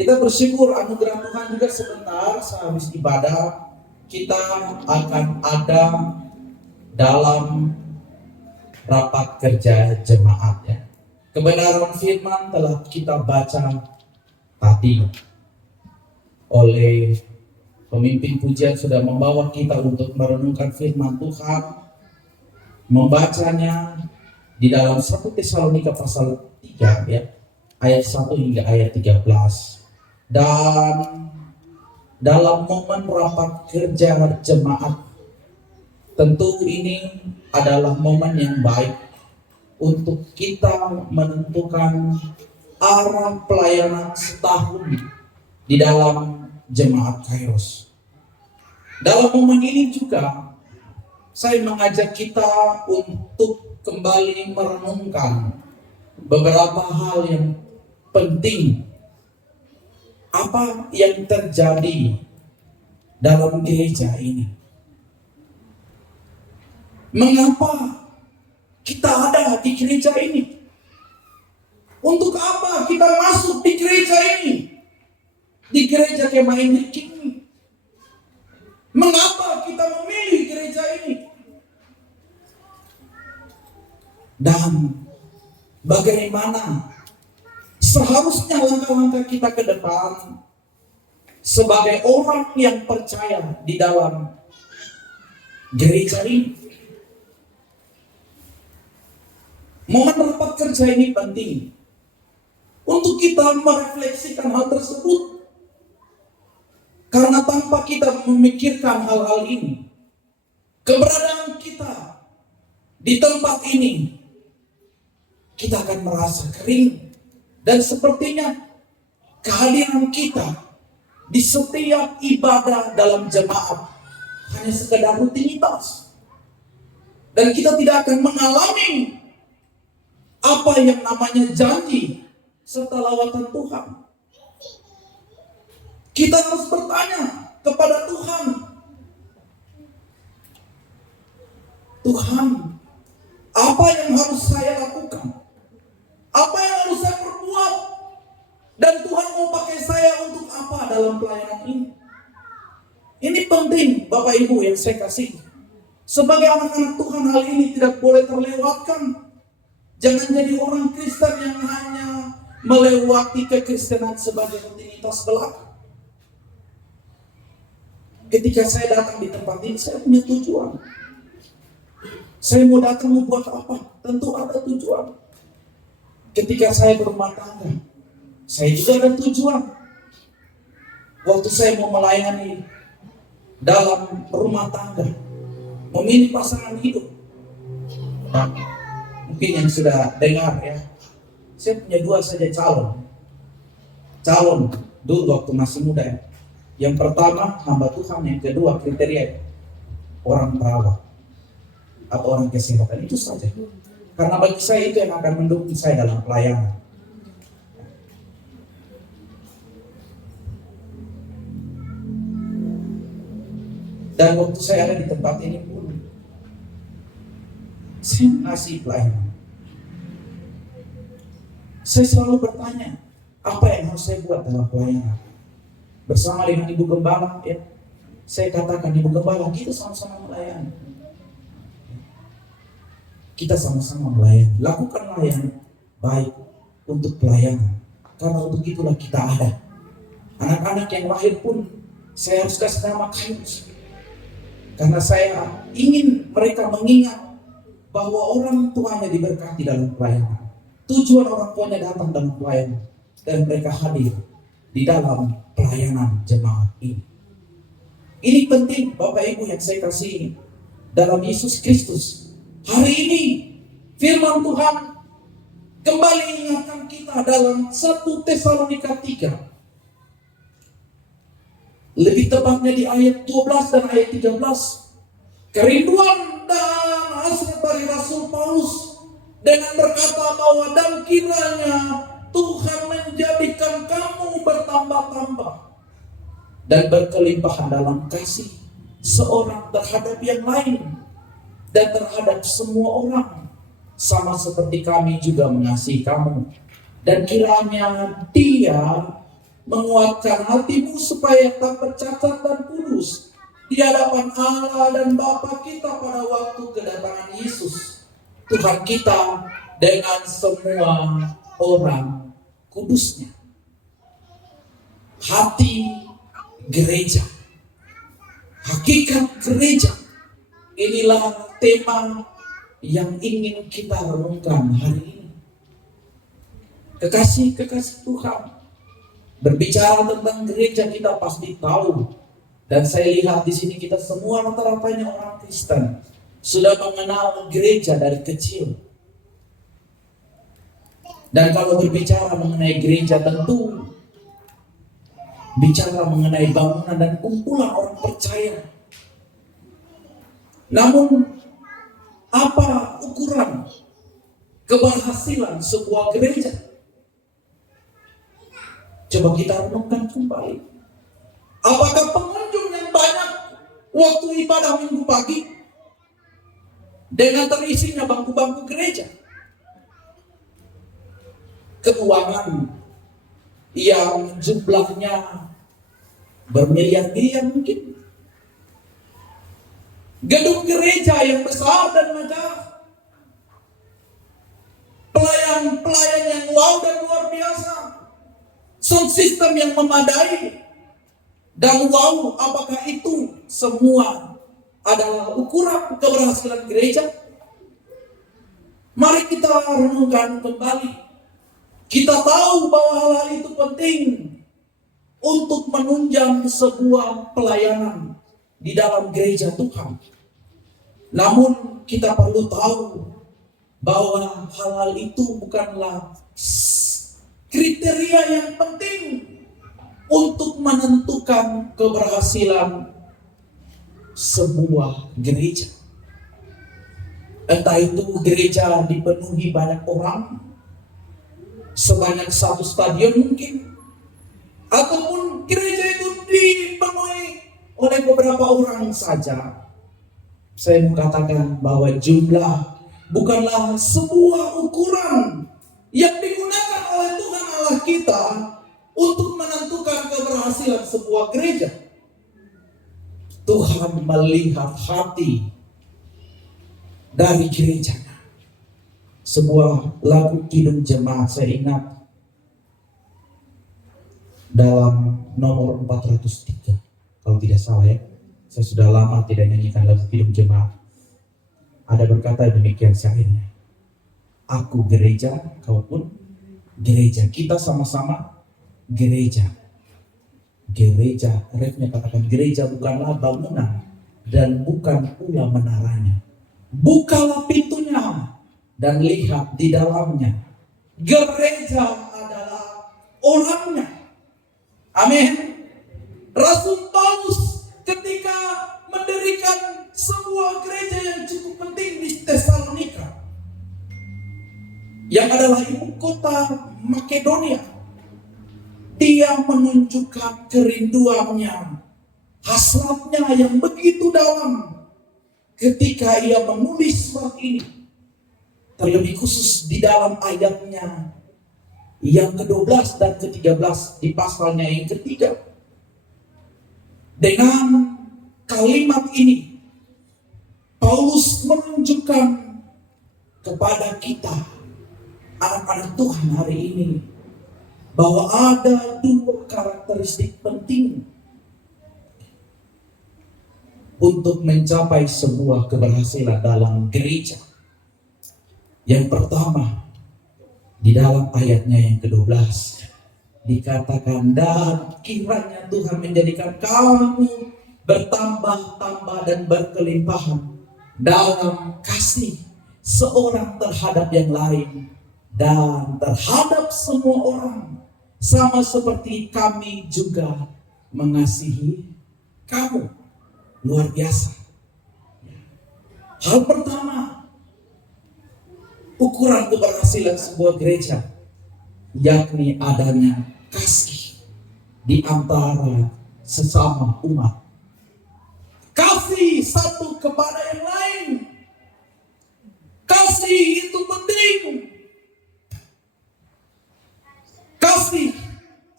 Kita bersyukur anugerah Tuhan juga sebentar sehabis ibadah kita akan ada dalam rapat kerja jemaat ya. Kebenaran firman telah kita baca tadi oleh pemimpin pujian sudah membawa kita untuk merenungkan firman Tuhan, membacanya di dalam 1 Tesalonika pasal 3 ya, ayat 1 hingga ayat 13. Dan dalam momen rapat kerja jemaat, tentu ini adalah momen yang baik untuk kita menentukan arah pelayanan setahun di dalam jemaat Kairos. Dalam momen ini juga saya mengajak kita untuk kembali merenungkan beberapa hal yang penting. Apa yang terjadi dalam gereja ini? Mengapa kita ada di gereja ini? Untuk apa kita masuk di gereja ini? Di gereja Kemah Henry ini? Mengapa kita memilih gereja ini? Dan bagaimana seharusnya langkah-langkah kita ke depan sebagai orang yang percaya di dalam gereja ini? Momen rapat kerja ini penting untuk kita merefleksikan hal tersebut. Karena tanpa kita memikirkan hal-hal ini, keberadaan kita di tempat ini, kita akan merasa kering. Dan sepertinya kehadiran kita di setiap ibadah dalam jemaat hanya sekedar rutinitas. Dan kita tidak akan mengalami apa yang namanya janji serta lawatan Tuhan. Kita harus bertanya kepada Tuhan. Tuhan, apa yang harus saya lakukan? Apa yang harus saya perbuat? Dan Tuhan mau pakai saya untuk apa dalam pelayanan ini? Ini penting Bapak Ibu yang saya kasih. Sebagai anak-anak Tuhan, hal ini tidak boleh terlewatkan. Jangan jadi orang Kristen yang hanya melewati kekristenan sebagai rutinitas belaka. Ketika saya datang di tempat ini, saya punya tujuan. Saya mau datang membuat apa? Tentu ada tujuan. Ketika saya berumah tangga, saya juga ada tujuan. Waktu saya mau melayani dalam rumah tangga, memilih pasangan hidup. Nah, mungkin yang sudah dengar ya, saya punya 2 saja calon dulu waktu masih muda ya. Yang pertama hamba Tuhan, yang kedua kriteria orang perawat atau orang kesehatan, itu saja. Karena bagi saya itu yang akan mendukung saya dalam pelayanan. Dan waktu saya ada di tempat ini pun, saya ngasih pelayanan. Saya selalu bertanya, apa yang harus saya buat dalam pelayanan? Bersama dengan Ibu Gembala, ya, saya katakan, Ibu Gembala, kita sama-sama melayani. Kita sama-sama melayani. Lakukanlah yang baik untuk pelayanan. Karena untuk itulah kita ada. Anak-anak yang lahir pun, saya harus kasih nama Kairos. Karena saya ingin mereka mengingat bahwa orang tuanya diberkati dalam pelayanan. Tujuan orang tuanya datang dalam pelayanan. Dan mereka hadir di dalam pelayanan jemaat ini. Ini penting Bapak Ibu yang saya kasih dalam Yesus Kristus. Hari ini firman Tuhan kembali ingatkan kita dalam 1 Tesalonika 3. Lebih tepatnya di ayat 12 dan ayat 13. Kerinduan dan hasrat dari Rasul Paulus dengan berkata bahwa dan kiranya Tuhan menjadikan kamu bertambah-tambah dan berkelimpahan dalam kasih seorang terhadap yang lain dan terhadap semua orang, sama seperti kami juga mengasihi kamu. Dan kiranya Dia menguatkan hatimu supaya tak bercacat dan kudus di hadapan Allah dan Bapa kita pada waktu kedatangan Yesus Tuhan kita dengan semua orang kudusnya. Hati gereja, hakikat gereja, inilah tema yang ingin kita renungkan hari ini. Kekasih-kekasih Tuhan, berbicara tentang gereja kita pasti tahu, dan saya lihat di sini kita semua rata-ratanya orang Kristen sudah mengenal gereja dari kecil. Dan kalau berbicara mengenai gereja, tentu bicara mengenai bangunan dan kumpulan orang percaya. Namun, apa ukuran keberhasilan sebuah gereja? Coba kita renungkan kembali. Apakah pengunjung yang banyak waktu ibadah minggu pagi dengan terisinya bangku-bangku gereja? Keuangan yang jumlahnya bermiliar-miliar mungkin. Gedung gereja yang besar dan megah. Pelayan-pelayan yang wow dan luar biasa. Sound system yang memadai. Dan wow, apakah itu semua adalah ukuran keberhasilan gereja? Mari kita renungkan kembali. Kita tahu bahwa hal itu penting untuk menunjang sebuah pelayanan di dalam gereja Tuhan. Namun kita perlu tahu bahwa hal itu bukanlah kriteria yang penting untuk menentukan keberhasilan sebuah gereja. Entah itu gereja dipenuhi banyak orang, sebanyak satu stadion mungkin, ataupun gereja itu dipenuhi oleh beberapa orang saja. Saya mau katakan bahwa jumlah bukanlah sebuah ukuran yang digunakan oleh Tuhan Allah kita untuk menentukan keberhasilan sebuah gereja. Tuhan melihat hati dari gerejanya. Sebuah lagu Kidung Jemaat saya ingat dalam nomor 403, kalau tidak salah ya. Saya sudah lama tidak nyanyikan lagu Kidung Jemaat. Ada berkata demikian syairnya. Aku gereja, kau pun gereja. Kita sama-sama gereja. Gereja, refnya katakan gereja bukanlah bangunan dan bukan pula menaranya. Bukalah pintunya dan lihat di dalamnya. Gereja adalah orangnya. Amin. Rasul Paulus ketika mendirikan sebuah gereja yang cukup penting di Tesalonika, yang adalah ibu kota Makedonia, dia menunjukkan kerinduannya, hasratnya yang begitu dalam ketika ia menulis surat ini. Terlebih khusus di dalam ayatnya yang ke-12 dan ke-13 di pasalnya yang ketiga. Dengan kalimat ini, Paulus menunjukkan kepada kita, anak-anak Tuhan hari ini, bahwa ada dua karakteristik penting untuk mencapai sebuah keberhasilan dalam gereja. Yang pertama, di dalam ayatnya yang ke-12 dikatakan, dan kiranya Tuhan menjadikan kamu bertambah-tambah dan berkelimpahan dalam kasih seorang terhadap yang lain dan terhadap semua orang, sama seperti kami juga mengasihi kamu. Luar biasa. Hal pertama, ukuran keberhasilan sebuah gereja, yakni adanya kasih di antara sesama umat. Kasih satu kepada yang lain. Kasih itu penting. Kasih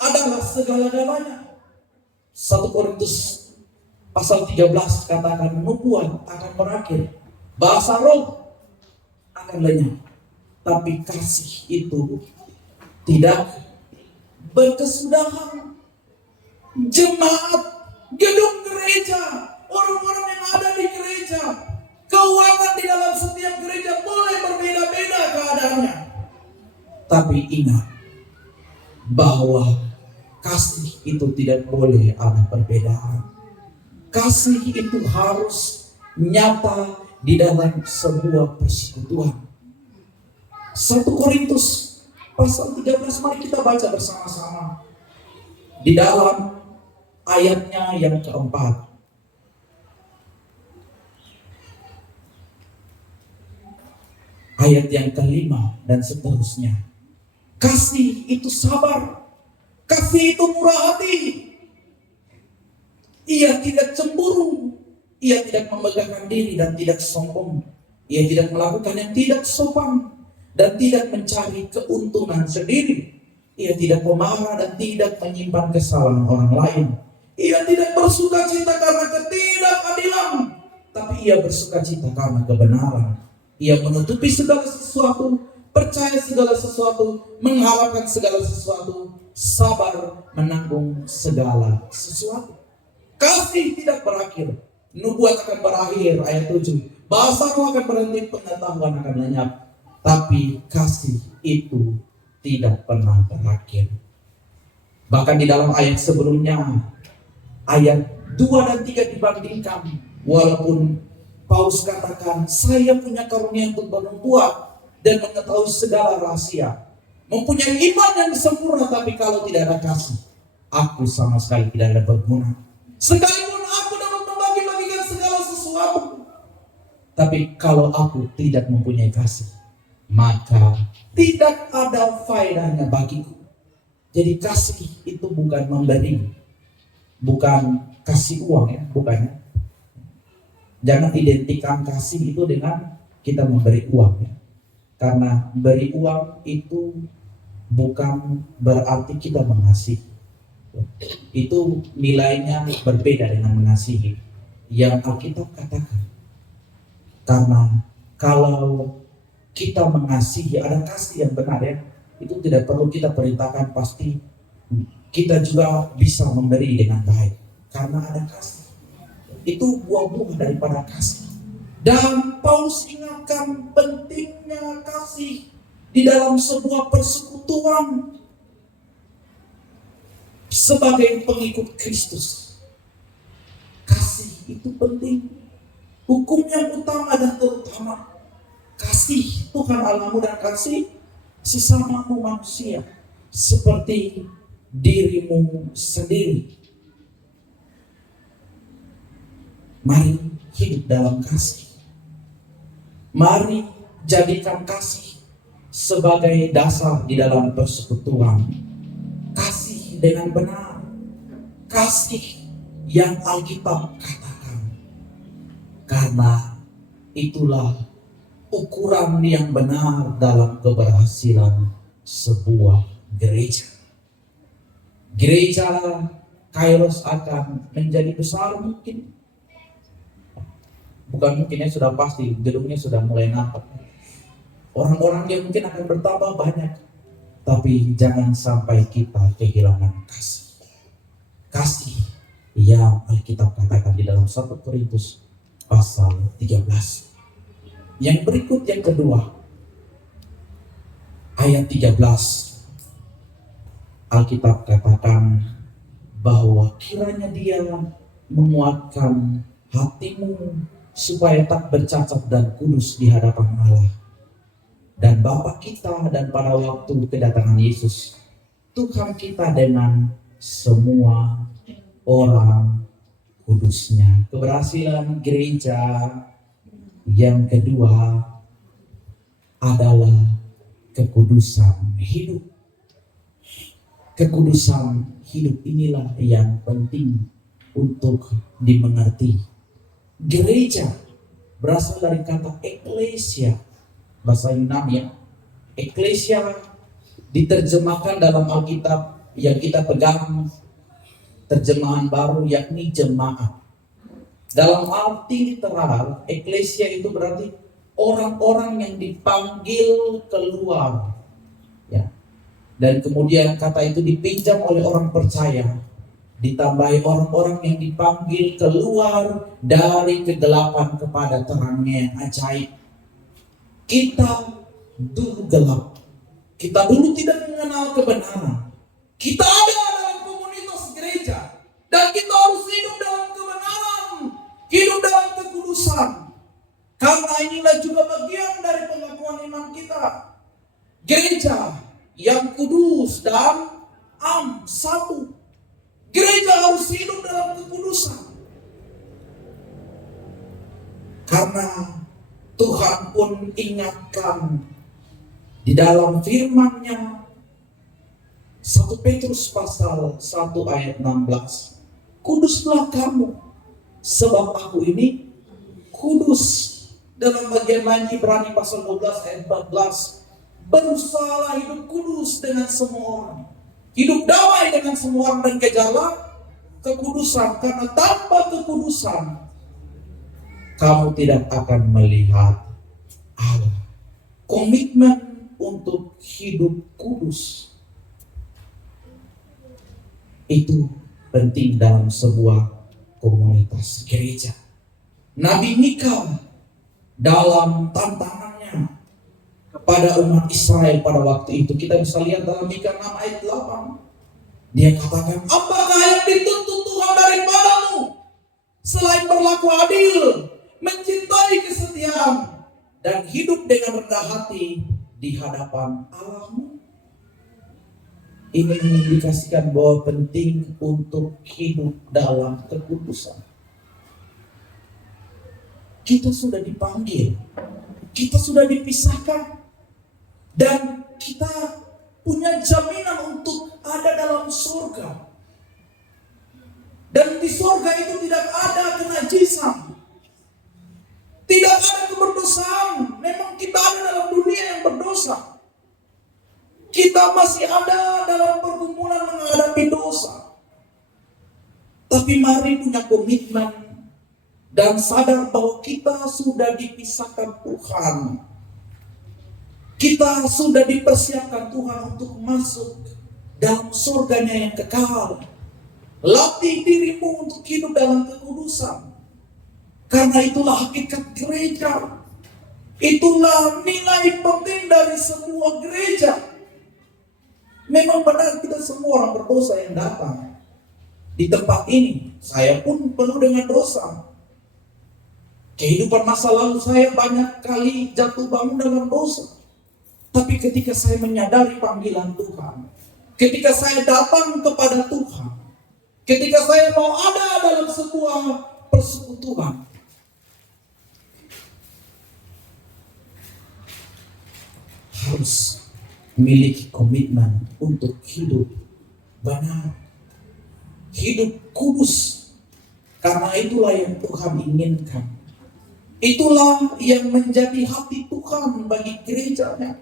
adalah segala-galanya. 1 Korintus pasal 13 katakan nubuat akan berakhir, bahasa roh akan lenyap, tapi kasih itu tidak berkesudahan. Jemaat, gedung gereja, orang-orang yang ada di gereja, keuangan di dalam setiap gereja boleh berbeda-beda keadaannya, tapi ingat bahwa kasih itu tidak boleh ada perbedaan. Kasih itu harus nyata di dalam sebuah persekutuan. 1 Korintus pasal 13, mari kita baca bersama-sama. Di dalam ayatnya yang keempat. Ayat yang kelima dan seterusnya. Kasih itu sabar. Kasih itu murah hati. Ia tidak cemburu. Ia tidak memegahkan diri dan tidak sombong. Ia tidak melakukan yang tidak sopan dan tidak mencari keuntungan sendiri. Ia tidak pemarah dan tidak menyimpan kesalahan orang lain. Ia tidak bersuka cita karena ketidakadilan, tapi ia bersuka cita karena kebenaran. Ia menutupi segala sesuatu, percaya segala sesuatu, mengharapkan segala sesuatu, sabar menanggung segala sesuatu. Kasih tidak berakhir. Nubuat akan berakhir, ayat 7. Bahasa roh akan berhenti, pengetahuan akan lenyap. Tapi kasih itu tidak pernah berakhir. Bahkan di dalam ayat sebelumnya, ayat 2 dan 3 dibandingkan. Walaupun Paulus katakan, saya punya karunia untuk bernubuat dan mengetahui segala rahasia, mempunyai iman yang sempurna, tapi kalau tidak ada kasih, aku sama sekali tidak ada berguna. Sekalipun aku dapat membagi-bagikan segala sesuatu, tapi kalau aku tidak mempunyai kasih, maka tidak ada faedahnya bagiku. Jadi kasih itu bukan memberi, bukan kasih uang ya, bukannya. Jangan identikan kasih itu dengan kita memberi uang ya. Karena beri uang itu bukan berarti kita mengasihi. Itu nilainya berbeda dengan mengasihi yang Alkitab katakan. Karena kalau kita mengasihi, ada kasih yang benar ya, itu tidak perlu kita perintahkan, pasti kita juga bisa memberi dengan baik karena ada kasih. Itu buah-buah daripada kasih. Dan Paulus ingatkan pentingnya kasih di dalam sebuah persekutuan sebagai pengikut Kristus. Kasih itu penting. Hukum yang utama dan terutama, kasih Tuhan Allahmu dan kasih sesamamu manusia seperti dirimu sendiri. Mari hidup dalam kasih. Mari jadikan kasih sebagai dasar di dalam persekutuan. Kasih dengan benar. Kasih yang Alkitab katakan. Karena itulah ukuran yang benar dalam keberhasilan sebuah gereja. Gereja Kairos akan menjadi besar mungkin. Bukan mungkin ya, sudah pasti gedungnya sudah mulai nampak. Orang-orangnya mungkin akan bertambah banyak. Tapi jangan sampai kita kehilangan kasih. Kasih yang Alkitab katakan di dalam 1 Korintus pasal 13. Yang berikut yang kedua, ayat 13. Alkitab katakan bahwa kiranya Dia menguatkan hatimu supaya tak bercacat dan kudus di hadapan Allah dan Bapa kita, dan pada waktu kedatangan Yesus Tuhan kita dengan semua orang kudusnya. Keberhasilan gereja yang kedua adalah kekudusan hidup. Kekudusan hidup inilah yang penting untuk dimengerti. Gereja berasal dari kata eklesia, bahasa Yunani ya. Eklesia diterjemahkan dalam Alkitab yang kita pegang terjemahan baru yakni jemaat. Dalam arti literal, eklesia itu berarti orang-orang yang dipanggil keluar. Ya. Dan kemudian kata itu dipinjam oleh orang percaya, ditambahi orang-orang yang dipanggil keluar dari kegelapan kepada terangnya yang ajaib. Kita dulu gelap, kita dulu tidak mengenal kebenaran. Kita ada dalam komunitas gereja dan kita harus hidup dalam kebenaran, hidup dalam kekudusan. Karena inilah juga bagian dari pengakuan iman kita. Gereja yang kudus dan satu. Gereja harus hidup dalam kekudusan. Karena Tuhan pun ingatkan di dalam firman-Nya 1 Petrus pasal 1 ayat 16. Kuduslah kamu, sebab aku ini kudus. Dalam bagian lain Ibrani pasal 12 ayat 14. Berusahalah hidup kudus dengan semua orang. Hidup damai dengan semua orang dan kejarlah kekudusan. Karena tanpa kekudusan kamu tidak akan melihat Allah. Komitmen untuk hidup kudus itu penting dalam sebuah komunitas gereja. Nabi Mika dalam tantangannya kepada umat Israel pada waktu itu, kita bisa lihat dalam Mika 6 ayat 8. Dia katakan, apakah yang dituntut Tuhan daripadamu selain berlaku adil, mencintai kesetiaan, dan hidup dengan rendah hati di hadapan Allahmu? Ini mengindikasikan bahwa penting untuk hidup dalam kekudusan. Kita sudah dipanggil, kita sudah dipisahkan, dan kita punya jaminan untuk ada dalam surga. Dan di surga itu tidak ada kenajisan, tidak ada keberdosaan. Memang kita ada dalam dunia yang berdosa. Kita masih ada dalam pergumulan menghadapi dosa. Tapi mari punya komitmen dan sadar bahwa kita sudah dipisahkan Tuhan. Kita sudah dipersiapkan Tuhan untuk masuk dalam surganya yang kekal. Latih dirimu untuk hidup dalam kekudusan. Karena itulah hakikat gereja. Itulah nilai penting dari sebuah gereja. Memang benar kita semua orang berdosa yang datang di tempat ini. Saya pun penuh dengan dosa. Kehidupan masa lalu saya banyak kali jatuh bangun dalam dosa. Tapi ketika saya menyadari panggilan Tuhan, ketika saya datang kepada Tuhan, ketika saya mau ada dalam sebuah persekutuan, harus memiliki komitmen untuk hidup benar, hidup kudus. Karena itulah yang Tuhan inginkan. Itulah yang menjadi hati Tuhan bagi gerejanya.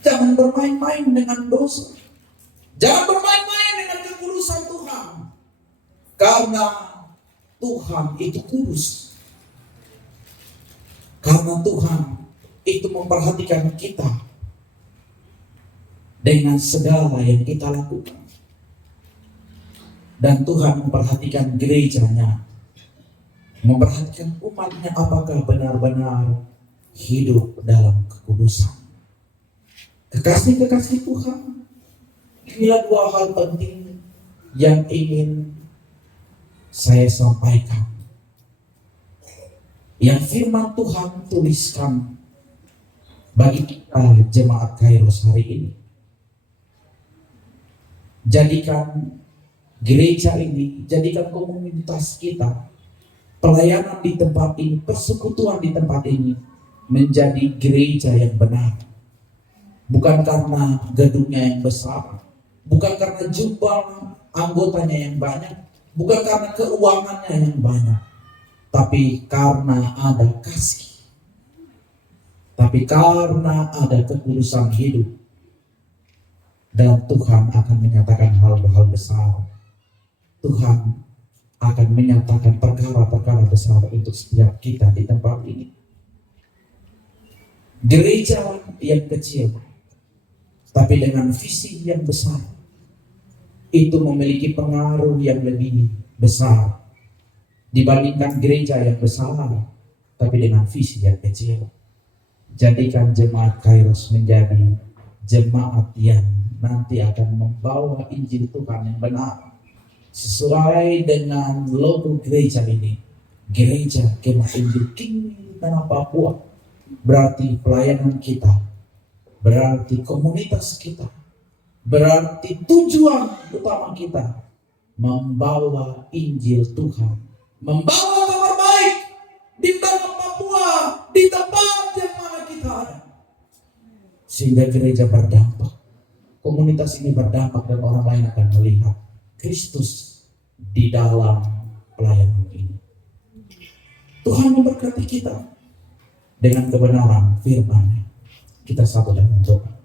Jangan bermain-main dengan dosa. Jangan bermain-main dengan kekudusan Tuhan. Karena Tuhan itu kudus. Karena Tuhan itu memperhatikan kita dengan segala yang kita lakukan. Dan Tuhan memperhatikan gerejanya, memperhatikan umatnya apakah benar-benar hidup dalam kekudusan. Kekasih-kekasih Tuhan, inilah dua hal penting yang ingin saya sampaikan. Yang firman Tuhan tuliskan bagi kita jemaat Kairos hari ini. Jadikan gereja ini, jadikan komunitas kita, pelayanan di tempat ini, persekutuan di tempat ini menjadi gereja yang benar. Bukan karena gedungnya yang besar, bukan karena jumlah anggotanya yang banyak, bukan karena keuangannya yang banyak, tapi karena ada kasih, tapi karena ada kekudusan hidup. Dan Tuhan akan menyatakan hal-hal besar. Tuhan akan menyatakan perkara-perkara besar untuk setiap kita di tempat ini. Gereja yang kecil, tapi dengan visi yang besar, itu memiliki pengaruh yang lebih besar dibandingkan gereja yang besar, tapi dengan visi yang kecil. Jadikan jemaat Kairos menjadi jemaat yang nanti akan membawa Injil Tuhan yang benar sesuai dengan logo gereja ini. Gereja Kemah Injil King Tanah Papua. Berarti pelayanan kita, berarti komunitas kita, berarti tujuan utama kita membawa Injil Tuhan, membawa kabar baik di tanah Papua, di tempat yang mana kita ada, sehingga gereja berdampak, komunitas ini berdampak, dan orang lain akan melihat Kristus di dalam pelayanan ini. Tuhan memberkati kita dengan kebenaran firman-Nya. Kita satu dalam doa.